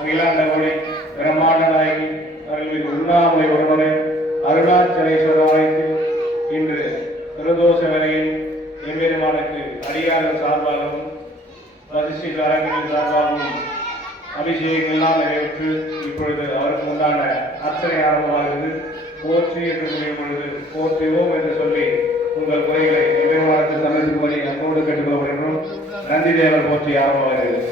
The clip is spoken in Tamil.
அகிலாண்டகோடி பிரம்மாண்ட நாயகி அருள்மிகு உண்ணாமலை ஒருவரை அருணாச்சலேஸ்வரர் ஆலயத்தில் இன்று பிரதோஷ வேளையில் எம்பெருமானுக்கு அடியார்கள் சார்பாகவும் வசிஷ்ட அரங்கின் சார்பாகவும் அபிஷேகம் எல்லாம் நிறைவேற்று இப்பொழுது அவருக்கு உண்டான அர்ச்சனை ஆரம்பமாகிறது. போற்றி என்று முடியும் பொழுது போற்றுவோம் என்று சொல்லி உங்கள் குறைகளை எம்பெருமானத்தில் சமர்ப்பிக்கும்படி அன்போடு கேட்டுக்கொள்கிறோம். நந்தி தேவர் போற்றி ஆரம்பமாகிறது.